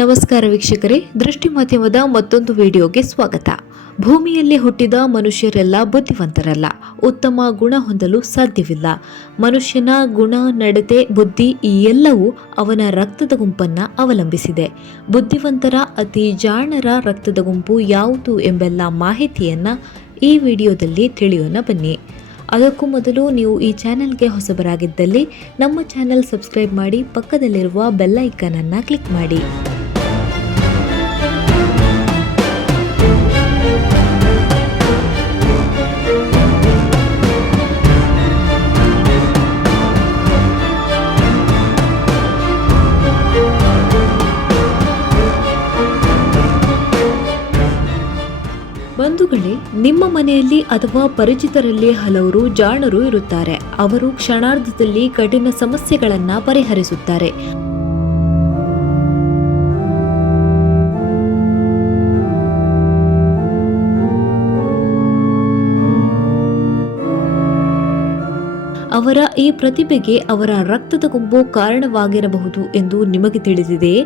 ನಮಸ್ಕಾರ ವೀಕ್ಷಕರೇ, ದೃಷ್ಟಿ ಮಾಧ್ಯಮದ ಮತ್ತೊಂದು ವಿಡಿಯೋಗೆ ಸ್ವಾಗತ. ಭೂಮಿಯಲ್ಲಿ ಹುಟ್ಟಿದ ಮನುಷ್ಯರೆಲ್ಲ ಬುದ್ಧಿವಂತರಲ್ಲ, ಉತ್ತಮ ಗುಣ ಹೊಂದಲು ಸಾಧ್ಯವಿಲ್ಲ. ಮನುಷ್ಯನ ಗುಣ, ನಡತೆ, ಬುದ್ಧಿ ಈ ಎಲ್ಲವೂ ಅವನ ರಕ್ತದ ಗುಂಪನ್ನ ಅವಲಂಬಿಸಿದೆ. ಬುದ್ಧಿವಂತರ ಅತಿ ಜಾಣರ ರಕ್ತದ ಗುಂಪು ಯಾವುದು ಎಂಬೆಲ್ಲ ಮಾಹಿತಿಯನ್ನ ಈ ವಿಡಿಯೋದಲ್ಲಿ ತಿಳಿಯೋಣ ಬನ್ನಿ. ಅದಕ್ಕೂ ಮೊದಲು ನೀವು ಈ ಚಾನೆಲ್ಗೆ ಹೊಸಬರಾಗಿದ್ದಲ್ಲಿ ನಮ್ಮ ಚಾನೆಲ್ ಸಬ್ಸ್ಕ್ರೈಬ್ ಮಾಡಿ, ಪಕ್ಕದಲ್ಲಿರುವ ಬೆಲ್ ಐಕಾನ್ ಅನ್ನು ಕ್ಲಿಕ್ ಮಾಡಿ. ಬಂಧುಗಳೇ, ನಿಮ್ಮ ಮನೆಯಲ್ಲಿ ಅಥವಾ ಪರಿಚಿತರಲ್ಲಿ ಹಲವರು ಜಾಣರು ಇರುತ್ತಾರೆ. ಅವರು ಕ್ಷಣಾರ್ಧದಲ್ಲಿ ಕಠಿಣ ಸಮಸ್ಯೆಗಳನ್ನ ಪರಿಹರಿಸುತ್ತಾರೆ. ಅವರ ಈ ಪ್ರತಿಭೆಗೆ ಅವರ ರಕ್ತದ ಗುಂಪು ಕಾರಣವಾಗಿರಬಹುದು ಎಂದು ನಿಮಗೆ ತಿಳಿದಿದೆಯೇ?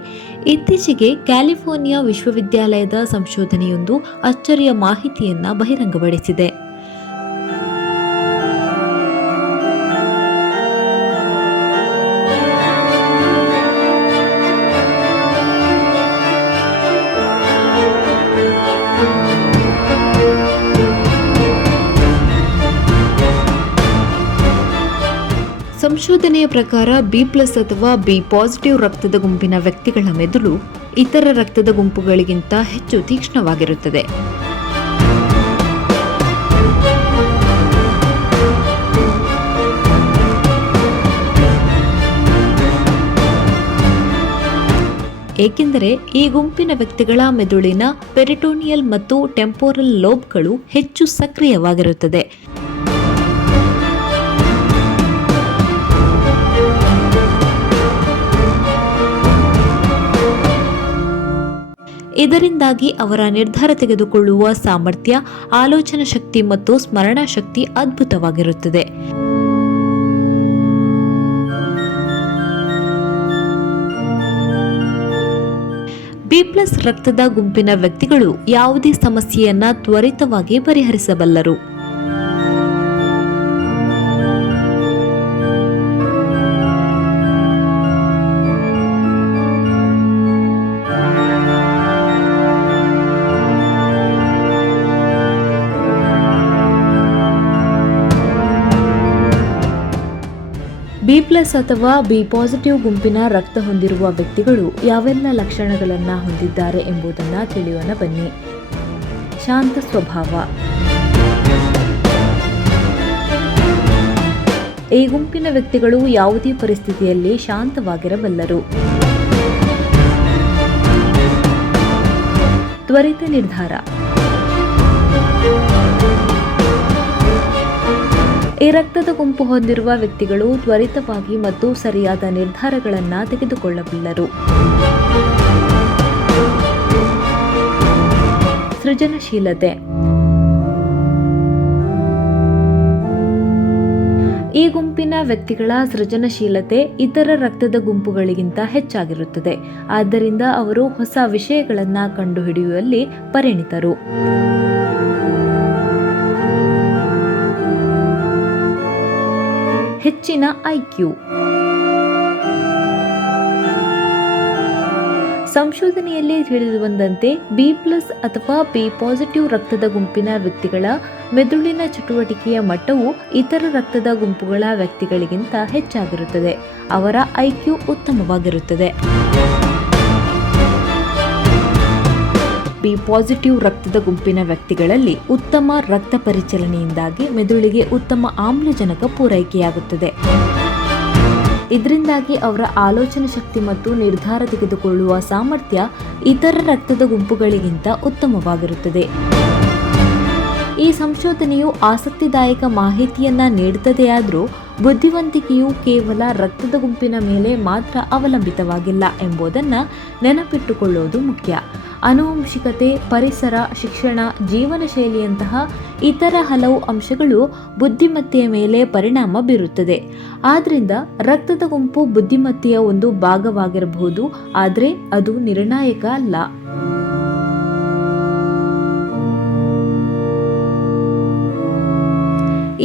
ಇತ್ತೀಚೆಗೆ ಕ್ಯಾಲಿಫೋರ್ನಿಯಾ ವಿಶ್ವವಿದ್ಯಾಲಯದ ಸಂಶೋಧನೆಯೊಂದು ಅಚ್ಚರಿಯ ಮಾಹಿತಿಯನ್ನ ಬಹಿರಂಗಪಡಿಸಿದೆ. ಸಂಶೋಧನೆಯ ಪ್ರಕಾರ B+ ಅಥವಾ B ಪಾಸಿಟಿವ್ ರಕ್ತದ ಗುಂಪಿನ ವ್ಯಕ್ತಿಗಳ ಮೆದುಳು ಇತರ ರಕ್ತದ ಗುಂಪುಗಳಿಗಿಂತ ಹೆಚ್ಚು ತೀಕ್ಷ್ಣವಾಗಿರುತ್ತದೆ. ಏಕೆಂದರೆ ಈ ಗುಂಪಿನ ವ್ಯಕ್ತಿಗಳ ಮೆದುಳಿನ ಪೆರಿಟೋನಿಯಲ್ ಮತ್ತು ಟೆಂಪೋರಲ್ ಲೋಬ್ಗಳು ಹೆಚ್ಚು ಸಕ್ರಿಯವಾಗಿರುತ್ತದೆ. ಇದರಿಂದಾಗಿ ಅವರ ನಿರ್ಧಾರ ತೆಗೆದುಕೊಳ್ಳುವ ಸಾಮರ್ಥ್ಯ, ಆಲೋಚನಾ ಶಕ್ತಿ ಮತ್ತು ಸ್ಮರಣಾ ಶಕ್ತಿ ಅದ್ಭುತವಾಗಿರುತ್ತದೆ. B+ ರಕ್ತದ ಗುಂಪಿನ ವ್ಯಕ್ತಿಗಳು ಯಾವುದೇ ಸಮಸ್ಯೆಯನ್ನ ತ್ವರಿತವಾಗಿ ಪರಿಹರಿಸಬಲ್ಲರು. B+ ಅಥವಾ B ಪಾಸಿಟಿವ್ ಗುಂಪಿನ ರಕ್ತ ಹೊಂದಿರುವ ವ್ಯಕ್ತಿಗಳು ಯಾವೆಲ್ಲ ಲಕ್ಷಣಗಳನ್ನು ಹೊಂದಿದ್ದಾರೆ ಎಂಬುದನ್ನು ತಿಳಿಯೋಣ ಬನ್ನಿ. ಶಾಂತ ಸ್ವಭಾವ. ಈ ಗುಂಪಿನ ವ್ಯಕ್ತಿಗಳು ಯಾವುದೇ ಪರಿಸ್ಥಿತಿಯಲ್ಲಿ ಶಾಂತವಾಗಿರಬಲ್ಲರು. ತ್ವರಿತ ನಿರ್ಧಾರ. ಈ ರಕ್ತದ ಗುಂಪು ಹೊಂದಿರುವ ವ್ಯಕ್ತಿಗಳು ತ್ವರಿತವಾಗಿ ಮತ್ತು ಸರಿಯಾದ ನಿರ್ಧಾರಗಳನ್ನು ತೆಗೆದುಕೊಳ್ಳಬಲ್ಲರು. ಸೃಜನಶೀಲತೆ. ಈ ಗುಂಪಿನ ವ್ಯಕ್ತಿಗಳ ಸೃಜನಶೀಲತೆ ಇತರ ರಕ್ತದ ಗುಂಪುಗಳಿಗಿಂತ ಹೆಚ್ಚಾಗಿರುತ್ತದೆ. ಆದ್ದರಿಂದ ಅವರು ಹೊಸ ವಿಷಯಗಳನ್ನು ಕಂಡುಹಿಡಿಯುವಲ್ಲಿ ಪರಿಣಿತರು. ಹೆಚ್ಚಿನ IQ. ಸಂಶೋಧನೆಯಲ್ಲಿ ತಿಳಿದುಬಂದಂತೆ B+ ಅಥವಾ B ಪಾಸಿಟಿವ್ ರಕ್ತದ ಗುಂಪಿನ ವ್ಯಕ್ತಿಗಳ ಮೆದುಳಿನ ಚಟುವಟಿಕೆಯ ಮಟ್ಟವು ಇತರ ರಕ್ತದ ಗುಂಪುಗಳ ವ್ಯಕ್ತಿಗಳಿಗಿಂತ ಹೆಚ್ಚಾಗಿರುತ್ತದೆ. ಅವರ IQ ಉತ್ತಮವಾಗಿರುತ್ತದೆ. B ಪಾಸಿಟಿವ್ ರಕ್ತದ ಗುಂಪಿನ ವ್ಯಕ್ತಿಗಳಲ್ಲಿ ಉತ್ತಮ ರಕ್ತ ಪರಿಚಲನೆಯಿಂದಾಗಿ ಮೆದುಳಿಗೆ ಉತ್ತಮ ಆಮ್ಲಜನಕ ಪೂರೈಕೆಯಾಗುತ್ತದೆ. ಇದರಿಂದಾಗಿ ಅವರ ಆಲೋಚನಾ ಶಕ್ತಿ ಮತ್ತು ನಿರ್ಧಾರ ತೆಗೆದುಕೊಳ್ಳುವ ಸಾಮರ್ಥ್ಯ ಇತರ ರಕ್ತದ ಗುಂಪುಗಳಿಗಿಂತ ಉತ್ತಮವಾಗಿರುತ್ತದೆ. ಈ ಸಂಶೋಧನೆಯು ಆಸಕ್ತಿದಾಯಕ ಮಾಹಿತಿಯನ್ನ ನೀಡುತ್ತದೆಯಾದರೂ ಬುದ್ಧಿವಂತಿಕೆಯು ಕೇವಲ ರಕ್ತದ ಗುಂಪಿನ ಮೇಲೆ ಮಾತ್ರ ಅವಲಂಬಿತವಾಗಿಲ್ಲ ಎಂಬುದನ್ನು ನೆನಪಿಟ್ಟುಕೊಳ್ಳುವುದು ಮುಖ್ಯ. ಆನುವಂಶಿಕತೆ, ಪರಿಸರ, ಶಿಕ್ಷಣ, ಜೀವನ ಶೈಲಿಯಂತಹ ಇತರ ಹಲವು ಅಂಶಗಳು ಬುದ್ಧಿಮತ್ತೆಯ ಮೇಲೆ ಪರಿಣಾಮ ಬೀರುತ್ತದೆ. ಆದ್ರಿಂದ ರಕ್ತದ ಗುಂಪು ಬುದ್ಧಿಮತ್ತೆಯ ಒಂದು ಭಾಗವಾಗಿರಬಹುದು, ಆದರೆ ಅದು ನಿರ್ಣಾಯಕ ಅಲ್ಲ.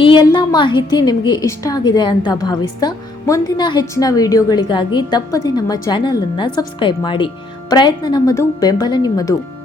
ಈ ಎಲ್ಲ ಮಾಹಿತಿ ನಿಮಗೆ ಇಷ್ಟ ಆಗಿದೆ ಅಂತ ಭಾವಿಸ್ತಾ ಮುಂದಿನ ಹೆಚ್ಚಿನ ವಿಡಿಯೋಗಳಿಗಾಗಿ ತಪ್ಪದೆ ನಮ್ಮ ಚಾನೆಲ್ ಅನ್ನು ಸಬ್ಸ್ಕ್ರೈಬ್ ಮಾಡಿ. ಪ್ರಯತ್ನ ನಮ್ಮದು, ಬೆಂಬಲ ನಿಮ್ಮದು.